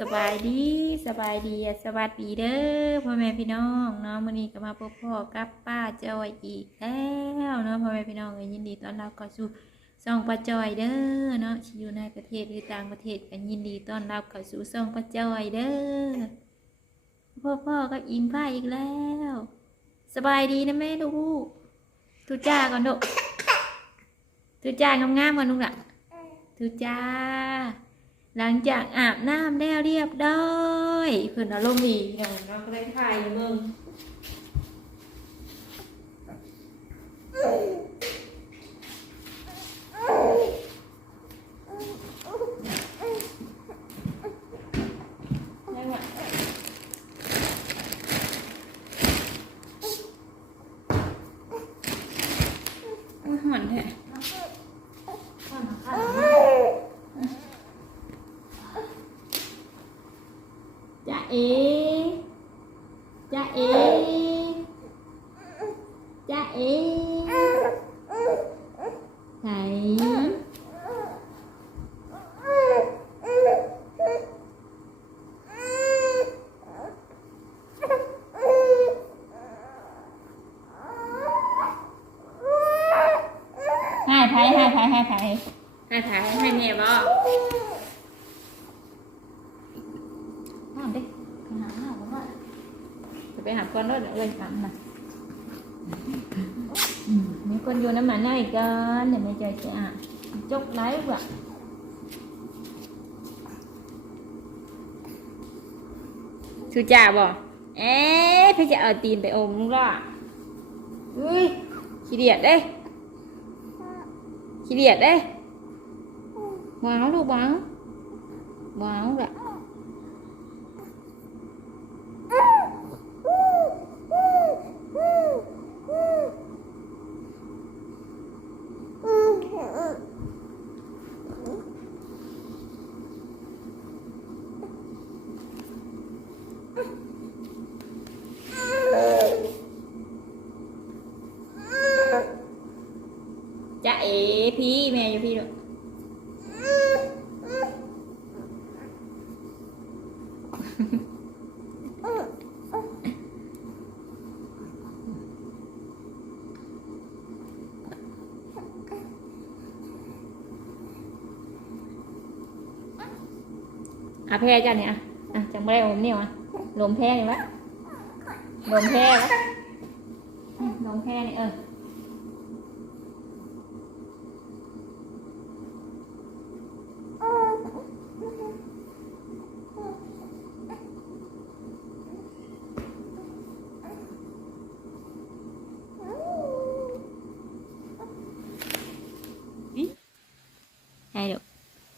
สบายดีสบายดีสวัสดีเด้อพ่อแม่พี่น้องเนาะมื้อนี้ก็มาพบพ่อกับป้าจอยอีกแล้วเนาะพ่อแม่พี่น้องยินดีต้อนรับเข้าสู่ช่องป้าจอยเด้อเนาะที่อยู่ในประเทศหรือต่างประเทศก็ยินดีต้อนรับเข้าสู่ช่องป้าจอยเด้อพ่อพ่อก็อิงผ้าอีกแล้ว สบายดีนะแม่ลูกทุจ้าก่อนลูกทุจ้างามๆก่อนลูกน่ะทุจ้า หลังจากอาบน้ำแล้วเรียบร้อยเพื่อนอารมณ์ดีเดี๋ยวเราก็ได้ถ่ายอยู่เบิ่งได้ไหมอุ้ยหอนแท้หอนค่ะ จะเอจะเอจะเอไหนให้ไผให้ไผให้ไผให้ไผให้แม่บ่น้ำดิไปหาหน้าบ่ว่าจะ ไปหาคนรถเอ้ยน้ำน่ะมีคนอยู่น้ำมันได้อีกกันเดี๋ยวไม่เจอจะอะจกไหลว่ะชูจ่าบ่เอ๊ะพี่จะเอาตีนไปอมมึงล่ะอุ้ยขี้เดียดเด้ขี้เดียดเด้ว้าวลูกว้าวว้าวแบบจะเอพี่แม่อยู่พี่ลูก อะแพ้จ้ะเนี่ยอะอะจังไม่ได้อมเนี่ยวะลมแพ้เนี่ยวะลมแพ้วะลมแพ้เนี่ยเออให้ดู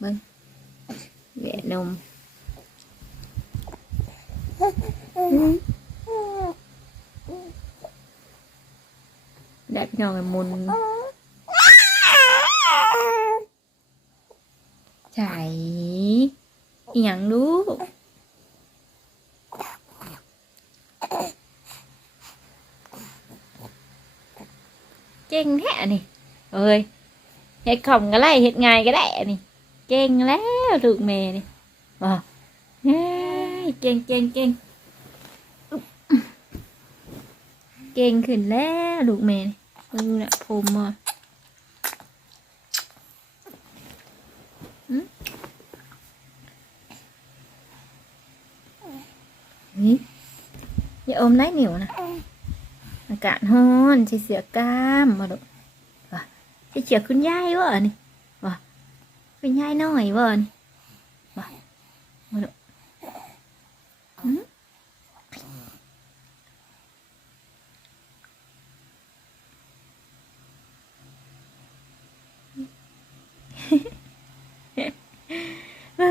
เบิ้งแหวนนม ได้พี่น้องกันมุนใช่อีหยังลูกเก่งแท้นี่เอ้ยเฮ็ดของก็ได้เฮ็ดง่ายก็ได้นนี้เก่งแล้วลูกแม่นี่บ่เฮ้ย เก่งเก่งเก่งเก่งขึ้นแล้วลูกแม่นี่ดูนะผมอะนี่อย่าอมได้เหนียวนะอากาศร้อนใส่เสื้อกล้ามมาดูจะเจียคุณยายวะนี่วะคุณยายน้อยวะนี่วะมาดูหืมเบิ่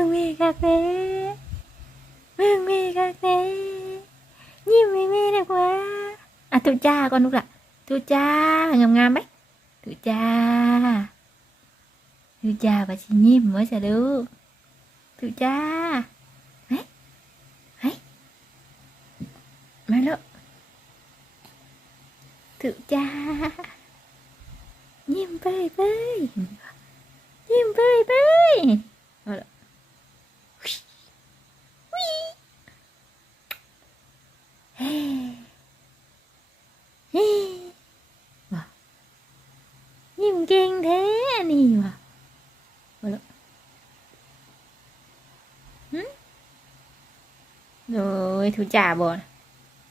งมีกาแฟเบิ่งมีกาแฟยิ้มไม่มีดีกว่าอะตุจ้าก่อนลูกละตุจ้างามๆไหม tự cha tự cha và chị nhím mới sẽ được tự cha đấy đấy mấy lộ tự cha nhím bơi bơi nhím bơi bơi mà. Nhìn kinh thế nè mà. Mà rồi, thủ trả bỏ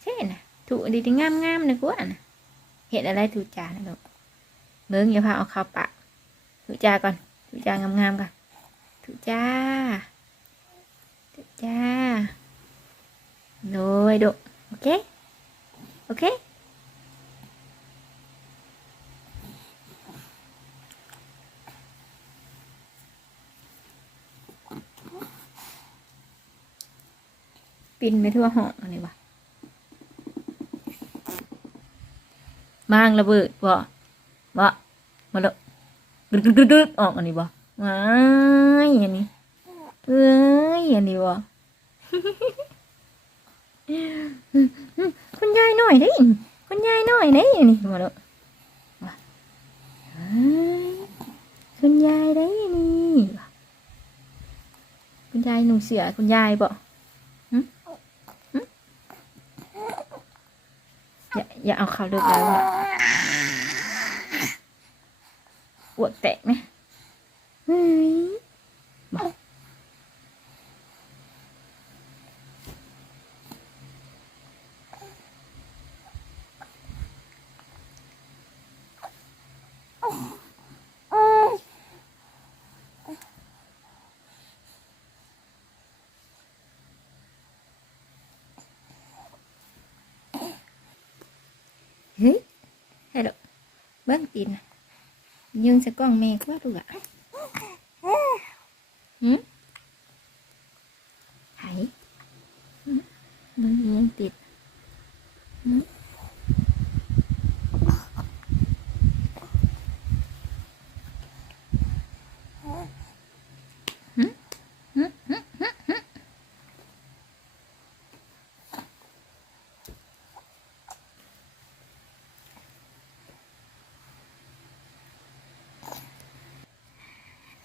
thế nè thủ đi thì ngam ngam này quá nè hiện ở đây thủ trả này rồi. Mướn nhiều họ khóc bạc thủ trả con, thủ trả ngam ngam con. Thủ trả thủ trả rồi đụng Okay? Okay? pin mới thua họ này bà mang là vợ vợ vợ mà lộ đứt đứt đứt đứt ọ này bà ai vậy này ai vậy này bà คุณยายหน่อยได้คุณยายหน่อยได้นี่มาดูคุณยายได้นี่คุณยายหนูเสียคุณยายบ่อย่าอย่าเอาเขาเลิกแล้วปวดแตกไหมเฮ้ย เฮ้ยฮัลโหลเบิ้งตีนยืงใส่กล้องเมฆว่าดูอะหืมไหเบิ้งยังติดหืมหืมหืมหืมหืมหืมเต้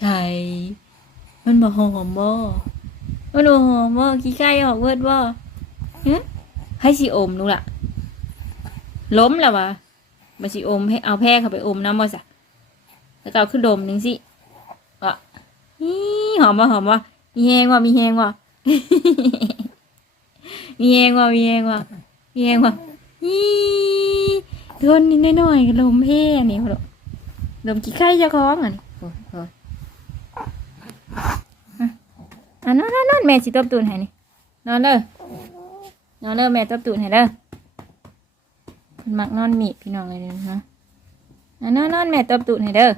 ไข่มันบ่หอมบ่มันบ่หอมบ่ขี้ไก่ออกเวิร์ดบ่ฮะให้สิอมดูล่ะ ล้มแล้ววะมาสิอมให้เอาแพร่เข้าไปอมน้ำบ่สะแล้วก็เอาขึ้นดมหนึ่งสิอะนี่หอมบ่หอมบ่มีแหงว่ะมีแหงว่ะมีแหงว่ะมีแหงว่ะมีแหงว่ะนี่โดนนิดหน่อยๆลมแพร่นี่พอดอลมขี้ไข่เจ้าของอะ อะอะนอนนอนนอนแม่สิตบตูนให้นี่นอนเลยนอนเลยแม่ตบตูนให้เด้อเพิ่นมักนอนมีพี่น้องเลยเด้อนะอะนอนนอนแม่ตบตูดให้เด้อ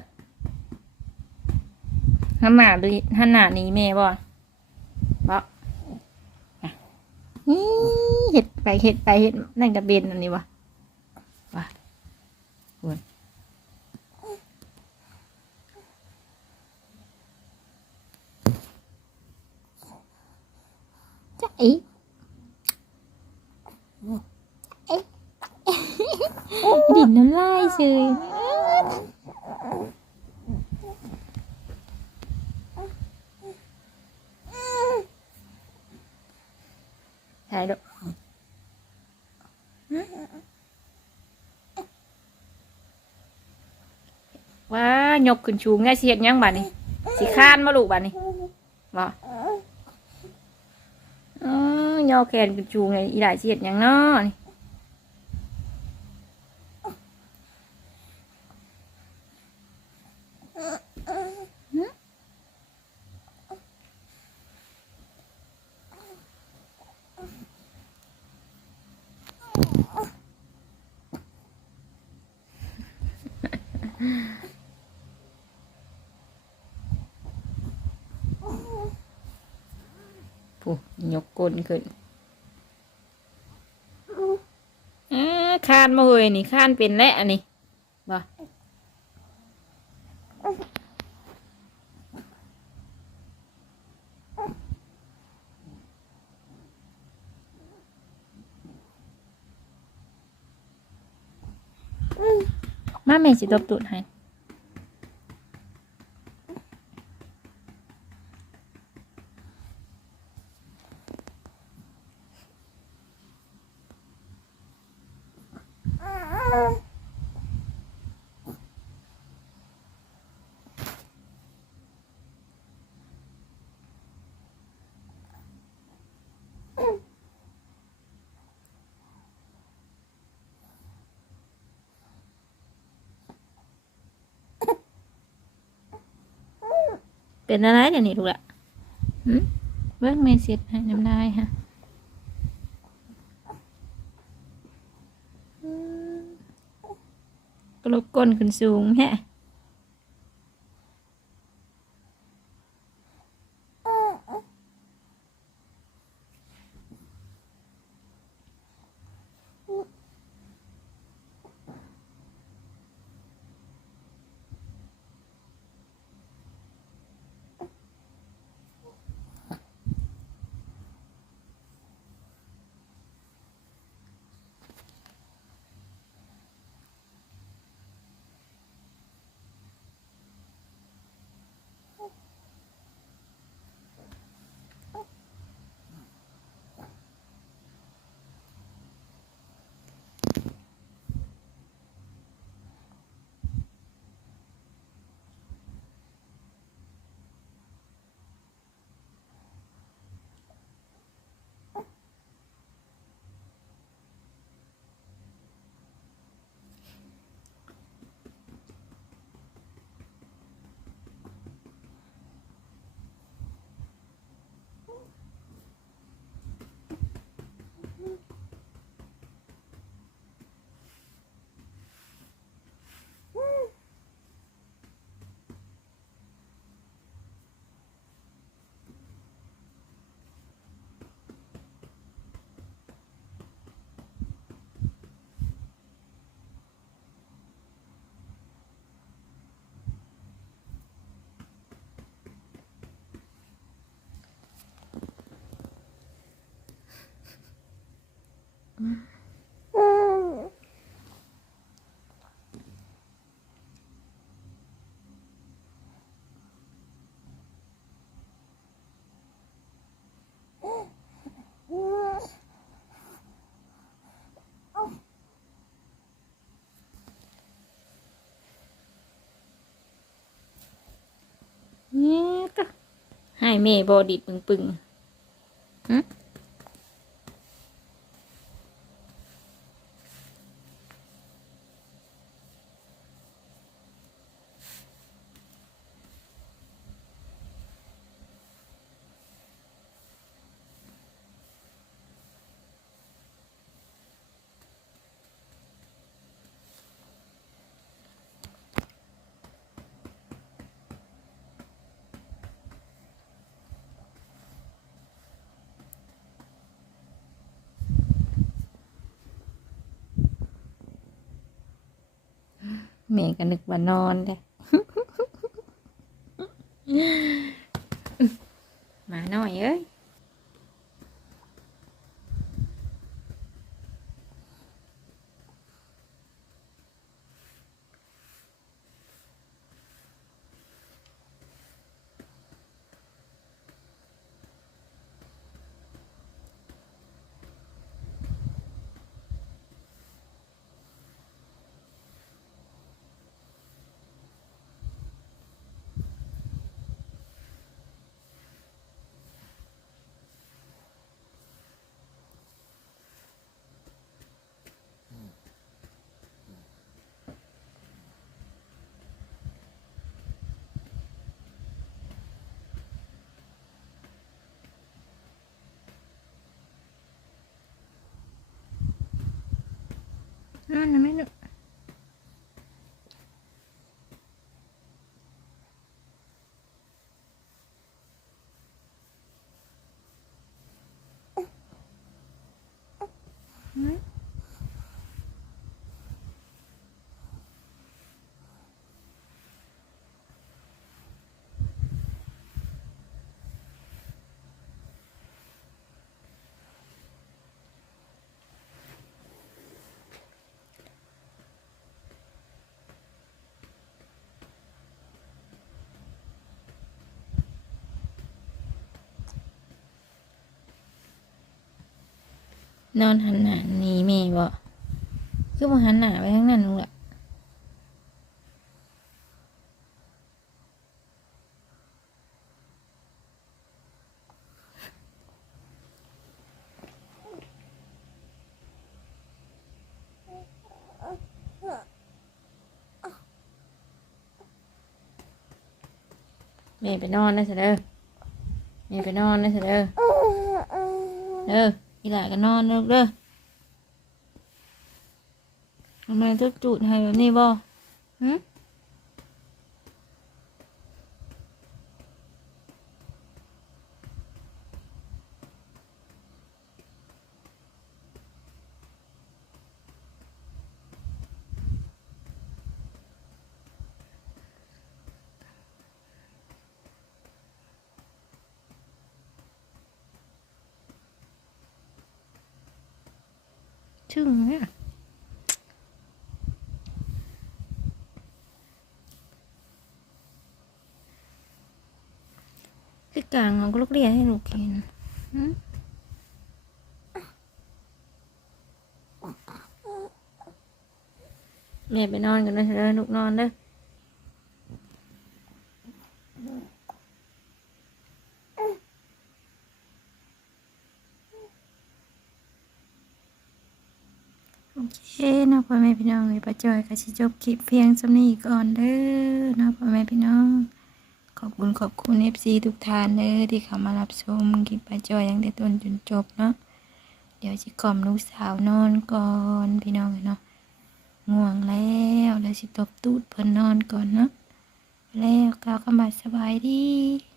หันหน้าดูหันหน้าหนี้แม่บ่บ่อะนี่เห็ดไปเห็ดไปเห็ดนั่นกับเบนอันนี้ว ý. Đỉnh nó lai rồi thái độ. Quá wow, nhục cần chú nghe chị hiện nhang này. Chị khan mà lụ bà này. Vâng. ยอแขนกันจูไงอีหลายเสียดหยังเนาะนี่ ผู้ยกก้นขึ้นคานมาเฮยนี่คานเป็นแล้วอันนี้บ่มาแม่สิตบตูดให้ เป็นอะไรเดี๋ยวนี้ลูกละหึเบิ้งเมสิตให้น้ำลายฮะกลบก้นขึ้นสูงแฮะเนี่ยก็ ให้แม่บอดิดปึงปึง แม่ก็นึกว่านอนเลย มาหน่อยเอ้ย นั่นนะไม่นึก นอนหันหน้าหนี่แม่บ่คือบ่หันหน้าไปทางนั้นลูกล่ะแม่ไปนอนนะเสยเด้อแม่ไปนอนนะเสเด้อเด้อ อีหลาก็นอนเลิกเด้อทำไมต้องจุดให้แบบนี้บ่หึ ชึ่งเนี่ยคือกลางของลูกเรียนให้ลูกกินแม่ไปนอนกันนะเถอะลูกนอนเด้อ เคเนาะพ่อแม่พี่น้องเลยป้าจอยก็สิจบคลิปเพียงสำนี้ก่อนเด้อเนาะพ่อแม่พี่น้อง ขอบคุณขอบคุณ FC ทุกท่านเด้อที่เข้ามารับชมคลิปป้าจอยตั้งแต่ต้นจนจบเนาะเดี๋ยวสิกล่อมลูกสาวนอนก่อนพี่น้องเนาะง่วงแล้วแล้วสิตบตูดเพิ่นนอนก่อนเนาะแล้วกล่าวคำบาสบายดี